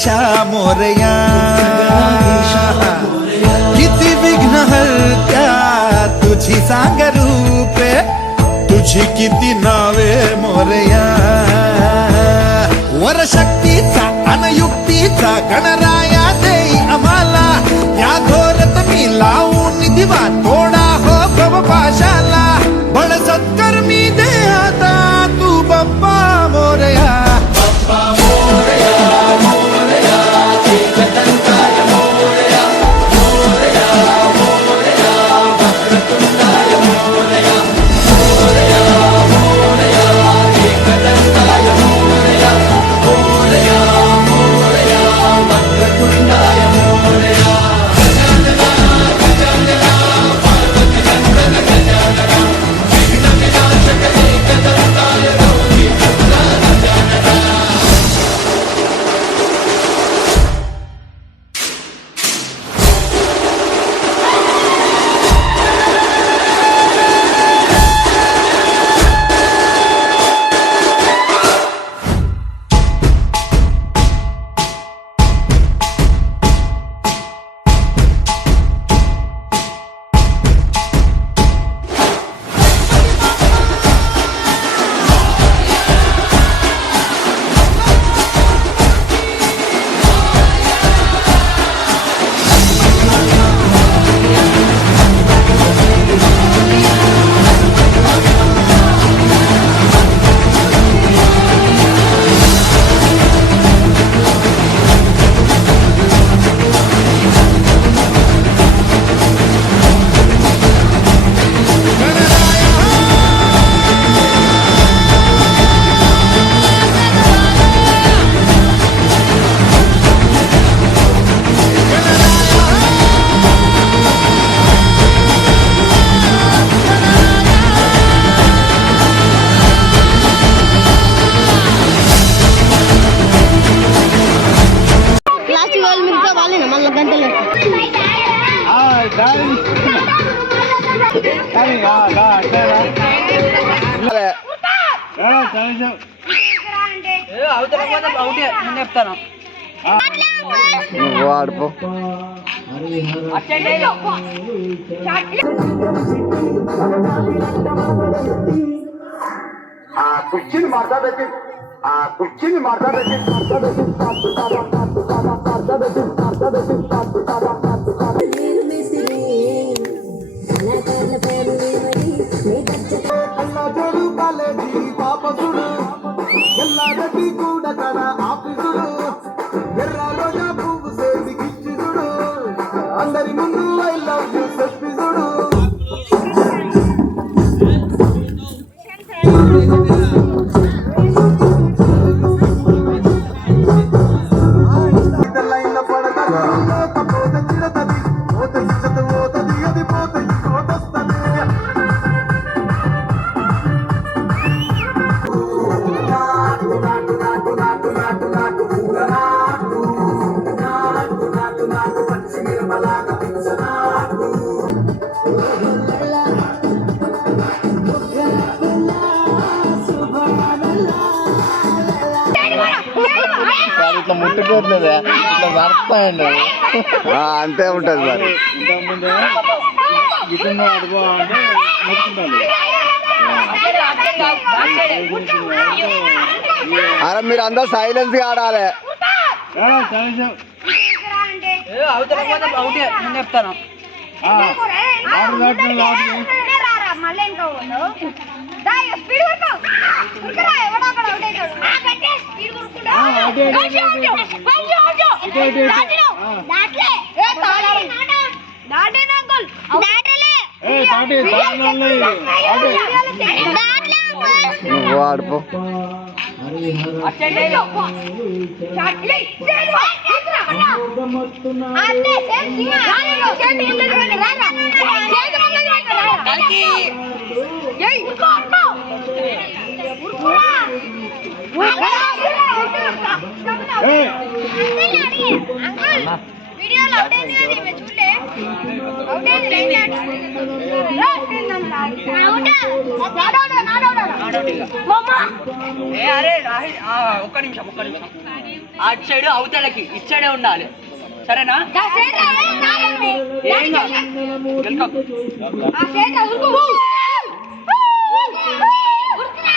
আইসা মোরে ఆ కుర్చీని మార్చబెట్టి ఆ కుర్చీని మార్చబెట్టి మార్చబెట్టి మార్చబెట్టి మార్చబెట్టి మార్చబెట్టి పాపసుడు. ఎల్లాగట్టి కూడా కదా ముట్టుకోవట్లేదా? ఇట్లా జరుపుతాయండి ఆ, అంతే ఉంటది మరి. అరే మీరు అందరు సైలెన్స్గా ఆడాలి. చెప్తాను. మళ్ళీ ఇంకా పోతావు దా, ఇక స్పీడ్ కొట్టు. ఉరుకురా, ఎవడో అవుట్ అవుతాడు. కొట్టుకుంటా. దాటలే. ఏ. దాటేనా, అంకుల్? దాటలే. ఏ దాటలే, అంకుల్. నువ్వు ఆడుపో సేమ్ సింగ. వీడియోలో అవుట్ అయింది కదా, ఈమె చూడలే? అయింది. ఏ అరే ఒక్క నిమిషం ఒక్క నిమిషం. అటు సైడ్ అవతలకి ఇటు సైడే ఉండాలి. సరేనా? ఏ, కాదు. గెలుకో. ఆ చేతిలో ఉరుకు. ఉరుకురా.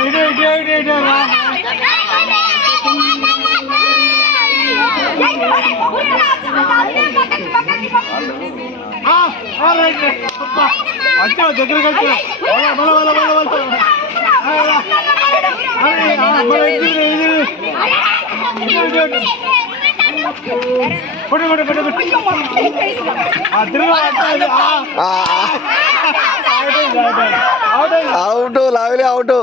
ఇటు సైడ్ అటు అవుట్ లవ్లీ అవుట్.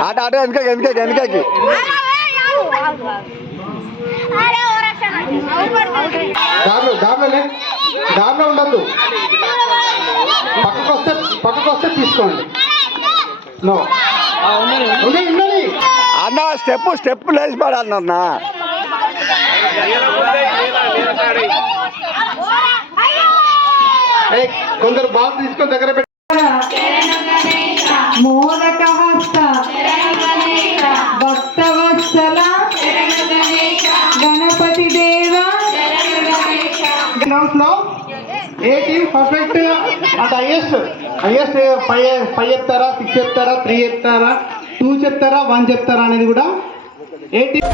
ఆట ఆట వెనక వెనక వెనకకి దారిలో దారిలో లే దారిలో ఉండద్దు. పక్కకు వస్తే పక్కకు వస్తే తీసుకోండి నో అన్న స్టెప్ స్టెప్ లేచి పడాలన్న ఏయ్, కొందరు బాల్ తీసుకొని దగ్గర పర్ఫెక్ట్ అంటే హైయెస్ట్ హైయెస్ట్ ఫైవ్ ఫైవ్ చెప్తారా సిక్స్ చెప్తారా త్రీ చెప్తారా టూ చెప్తారా వన్ చెప్తారా అనేది కూడా ఏ టీం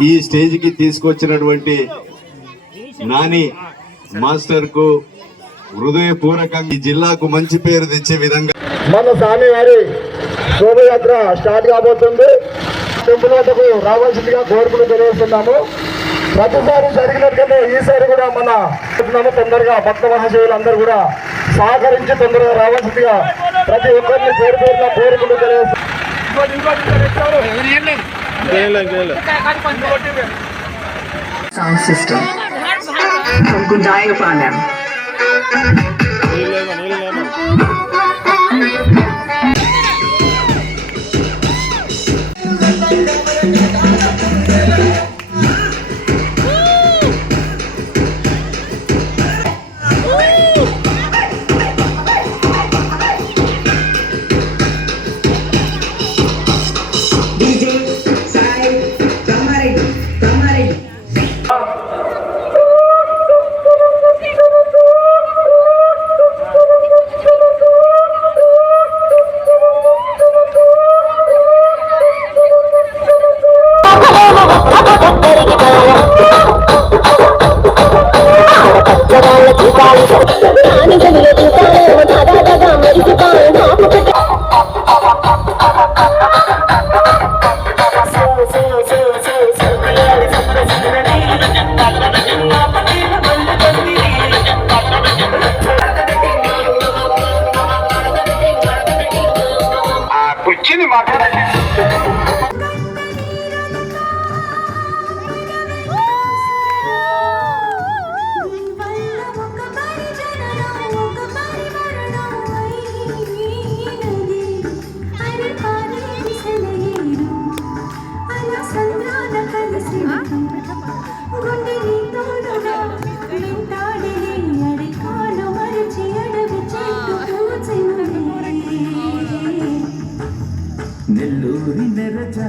ఈ స్టేజ్కి తీసుకొచ్చినటువంటి నాని మాస్టర్కు హృదయపూర్వకంగా ఈ జిల్లాకు మంచి పేరు తెచ్చే విధంగా మన స్వామి వారి శోభయాత్ర స్టార్ట్ కాబోతుంది టెంపుల్ వద్దకు రావాల్సిందిగా కోరికలు తెలియజేస్తున్నాము ప్రతిసారి జరిగినట్టుగానే ఈసారి కూడా మన చెప్తున్నాము తొందరగా భక్త మహాశయులు అందరూ కూడా సహకరించి తొందరగా రావాల్సిందిగా ప్రతి ఒక్కరిని పేరు పేరున కోరికలు తెలియజేస్తున్నాము sound system from नेलूरी नेरजा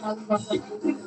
Gracias.